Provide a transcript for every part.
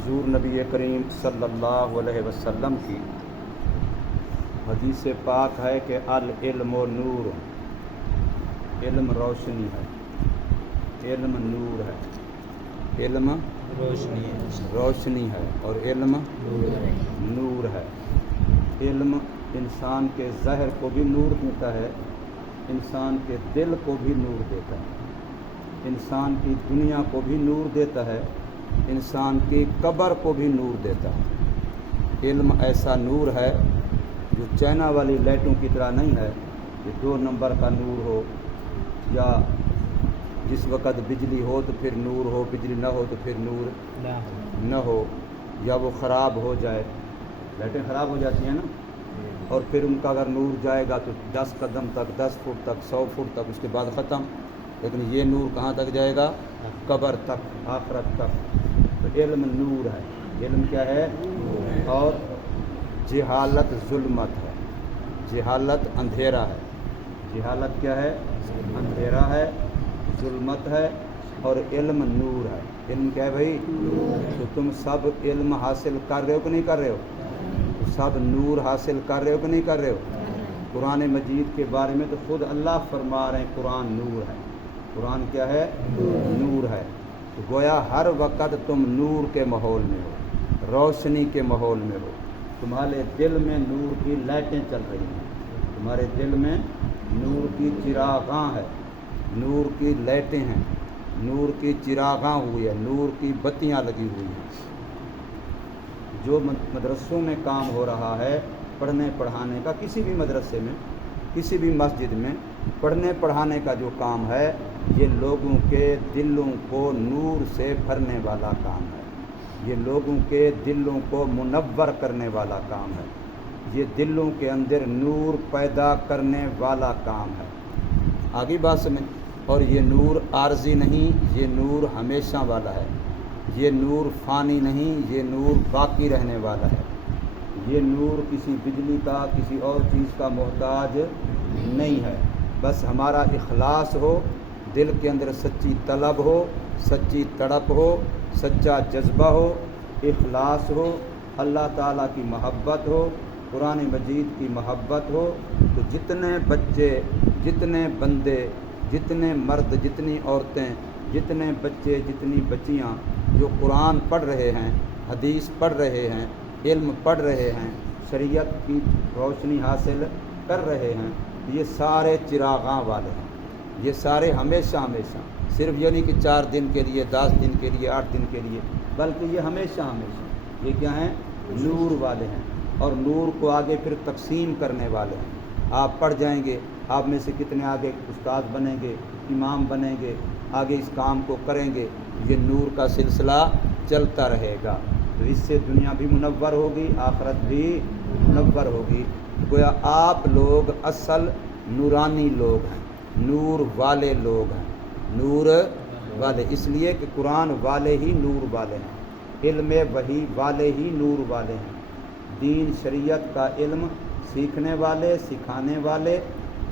حضور نبی کریم صلی اللہ علیہ وسلم کی حدیث پاک ہے کہ العلم نور، علم روشنی ہے، علم نور ہے، علم روشنی ہے اور علم نور ہے۔ علم انسان کے ظاہر کو بھی نور دیتا ہے، انسان کے دل کو بھی نور دیتا ہے، انسان کی دنیا کو بھی نور دیتا ہے، انسان کی قبر کو بھی نور دیتا ہے۔ علم ایسا نور ہے جو چائنا والی لائٹوں کی طرح نہیں ہے کہ 2 نمبر کا نور ہو، یا جس وقت بجلی ہو تو پھر نور ہو، بجلی نہ ہو تو پھر نور نہ ہو، یا وہ خراب ہو جائے۔ لائٹیں خراب ہو جاتی ہیں نا، اور پھر ان کا اگر نور جائے گا تو 10 قدم تک، 10 فٹ تک، 100 فٹ تک، اس کے بعد ختم۔ لیکن یہ نور کہاں تک جائے گا؟ قبر تک، آخرت تک۔ تو علم نور ہے، علم کیا ہے؟ اور جہالت ظلمت ہے، جہالت اندھیرا ہے۔ جہالت کیا ہے؟ اندھیرا ہے، ظلمت ہے، اور علم نور ہے۔ علم کیا ہے بھائی؟ تو تم سب علم حاصل کر رہے ہو کہ نہیں کر رہے ہو؟ تو سب نور حاصل کر رہے ہو کہ نہیں کر رہے ہو؟ قرآن مجید کے بارے میں تو خود اللہ فرما رہے ہیں قرآن نور ہے۔ قرآن کیا ہے؟ نور ہے۔ تو گویا ہر وقت تم نور کے ماحول میں ہو، روشنی کے ماحول میں ہو۔ تمہارے دل میں نور کی لائٹیں چل رہی ہیں، تمہارے دل میں نور کی چراغاں ہے، نور کی لائٹیں ہیں، نور کی چراغاں ہوئی ہے، نور کی بتیاں لگی ہوئی ہیں۔ جو مدرسوں میں کام ہو رہا ہے پڑھنے پڑھانے کا، کسی بھی مدرسے میں، کسی بھی مسجد میں پڑھنے پڑھانے کا جو کام ہے، یہ لوگوں کے دلوں کو نور سے بھرنے والا کام ہے، یہ لوگوں کے دلوں کو منور کرنے والا کام ہے، یہ دلوں کے اندر نور پیدا کرنے والا کام ہے۔ آگے بات سمجھ۔ اور یہ نور عارضی نہیں، یہ نور ہمیشہ والا ہے، یہ نور فانی نہیں، یہ نور باقی رہنے والا ہے۔ یہ نور کسی بجلی کا، کسی اور چیز کا محتاج نہیں ہے۔ بس ہمارا اخلاص ہو، دل کے اندر سچی طلب ہو، سچی تڑپ ہو، سچا جذبہ ہو، اخلاص ہو، اللہ تعالیٰ کی محبت ہو، قرآن مجید کی محبت ہو، تو جتنے بچے، جتنے بندے، جتنے مرد، جتنی عورتیں، جتنے بچے، جتنی بچیاں جو قرآن پڑھ رہے ہیں، حدیث پڑھ رہے ہیں، علم پڑھ رہے ہیں، شریعت کی روشنی حاصل کر رہے ہیں، یہ سارے چراغاں والے ہیں، یہ سارے ہمیشہ ہمیشہ، صرف یہ نہیں کہ 4 دن کے لیے، 10 دن کے لیے، 8 دن کے لیے، بلکہ یہ ہمیشہ ہمیشہ، یہ کیا ہیں؟ نور والے ہیں، اور نور کو آگے پھر تقسیم کرنے والے ہیں۔ آپ پڑھ جائیں گے، آپ میں سے کتنے آگے استاد بنیں گے، امام بنیں گے، آگے اس کام کو کریں گے، یہ نور کا سلسلہ چلتا رہے گا۔ تو اس سے دنیا بھی منور ہوگی، آخرت بھی منور ہوگی۔ گویا آپ لوگ اصل نورانی لوگ ہیں، نور والے لوگ ہیں، نور والے، اس لیے کہ قرآن والے ہی نور والے ہیں، علم وحی والے ہی نور والے ہیں، دین شریعت کا علم سیکھنے والے، سکھانے والے،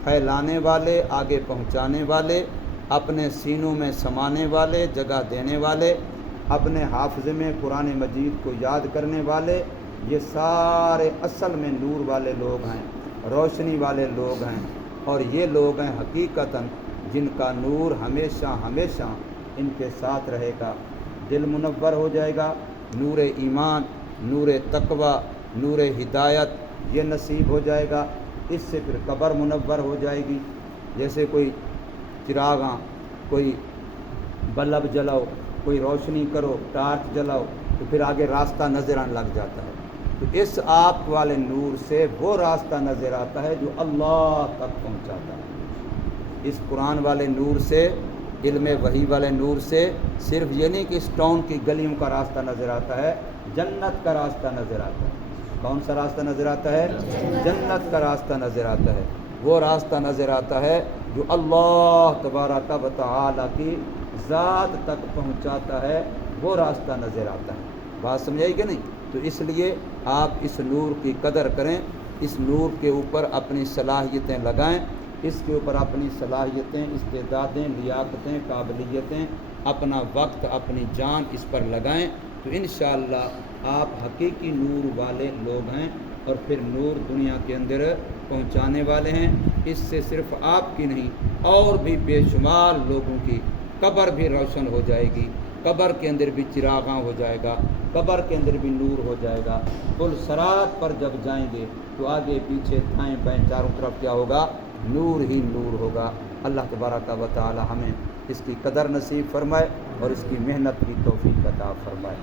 پھیلانے والے، آگے پہنچانے والے، اپنے سینوں میں سمانے والے، جگہ دینے والے، اپنے حافظے میں قرآن مجید کو یاد کرنے والے، یہ سارے اصل میں نور والے لوگ ہیں، روشنی والے لوگ ہیں، اور یہ لوگ ہیں حقیقتاً جن کا نور ہمیشہ ہمیشہ ان کے ساتھ رہے گا۔ دل منور ہو جائے گا، نور ایمان، نور تقوی، نور ہدایت یہ نصیب ہو جائے گا۔ اس سے پھر قبر منور ہو جائے گی۔ جیسے کوئی چراغاں، کوئی بلب جلاؤ، کوئی روشنی کرو، ٹارچ جلاؤ، تو پھر آگے راستہ نظر آنے لگ جاتا ہے۔ تو اس آپ والے نور سے وہ راستہ نظر آتا ہے جو اللہ تک پہنچاتا ہے۔ اس قرآن والے نور سے، علم وحی والے نور سے صرف یہ نہیں کہ اس ٹاؤن کی گلیوں کا راستہ نظر آتا ہے، جنت کا راستہ نظر آتا ہے۔ کون سا راستہ نظر آتا ہے؟ جنت کا راستہ نظر آتا ہے۔ وہ راستہ نظر آتا ہے جو اللہ تبارک و تعالی کی ذات تک پہنچاتا ہے، وہ راستہ نظر آتا ہے۔ بات سمجھائی کہ نہیں؟ تو اس لیے آپ اس نور کی قدر کریں، اس نور کے اوپر اپنی صلاحیتیں لگائیں، اس کے اوپر اپنی صلاحیتیں، استعدادیں، لیاقتیں، قابلیتیں، اپنا وقت، اپنی جان اس پر لگائیں، تو انشاءاللہ آپ حقیقی نور والے لوگ ہیں، اور پھر نور دنیا کے اندر پہنچانے والے ہیں۔ اس سے صرف آپ کی نہیں اور بھی بے شمار لوگوں کی قبر بھی روشن ہو جائے گی، قبر کے اندر بھی چراغاں ہو جائے گا، قبر کے اندر بھی نور ہو جائے گا۔ پل صراط پر جب جائیں گے تو آگے پیچھے دائیں بائیں چاروں طرف کیا ہوگا؟ نور ہی نور ہوگا۔ اللہ تبارک و تعالی ہمیں اس کی قدر نصیب فرمائے اور اس کی محنت کی توفیق عطا فرمائے۔